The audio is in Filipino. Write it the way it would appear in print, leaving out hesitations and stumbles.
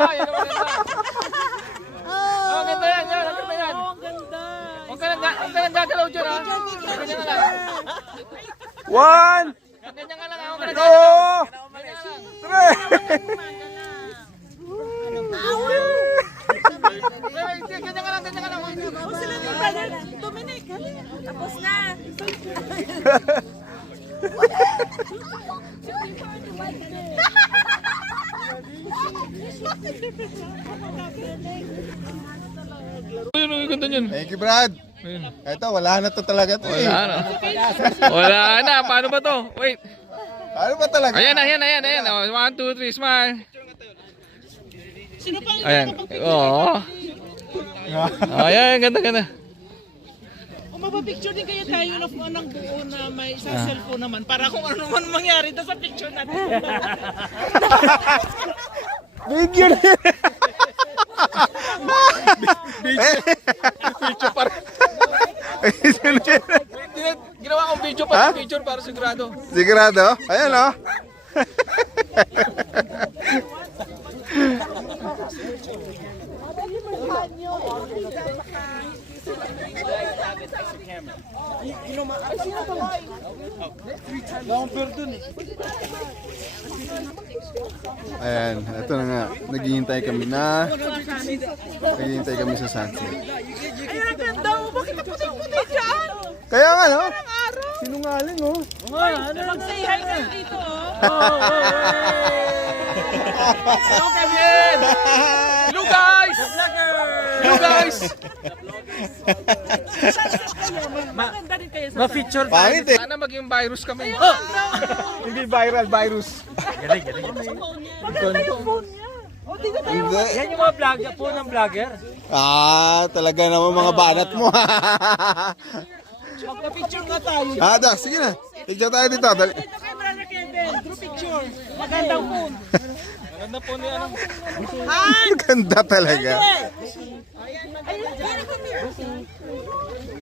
Yan ang maganda. Oh, ganda yan. Yan, ang ganda yan. Oh, ang ganda. Huwag ka nang gagalaw dyan, ha? Ganyan ka lang. 1, Ganyan ka lang, ha? Huwag ka nang 2, gagalaw. Ganyan ka lang. 3. Ganyan ka lang, ganyan ka lang. Oh, sila ni Brother Dominic. Tapos na. Ayun, ang ganda niyan. Thank you, Brad. Ito, wala na to talaga to eh. Wala na. Wala na. Paano ba to? Wait. Ano ba talaga? Ayan. Oh, 1, 2, 3, smile. Sino pa? Ayan. Oo. Ayan, ganda. Kung mapapicture din kayo tayo ng buo na may isang cellphone naman para kung ano man mangyari doon sa picture natin. Video na yun. Picture para. Ginawa kong video para picture para sigurado. Sigurado? Ayan o. Ayan, ito na nga. Naghihintay kami sa sunset. Ay, ang ganda mo. Bakit naputi-puti dyan? Kaya nga, no? Sinungaling, oh. Mag-say hi kayo dito, oh. Hello, Kevin! Hello, guys! Hello, guys! Maganda din kayo sa Ma-feature Pangit eh. Sana maging virus kami. Hindi viral, virus. maganda yung phone niya. Oh, dito tayo. Hindi. Yan yung mga vlogger po ng vlogger. Talaga naman mga banat mo. Magpa-picture nga tayo. Sige na. Picture tayo dito. Dali. Dito kay Brother Kevin. Group picture. Magandang phone. Maganda po niya. Ganda talaga.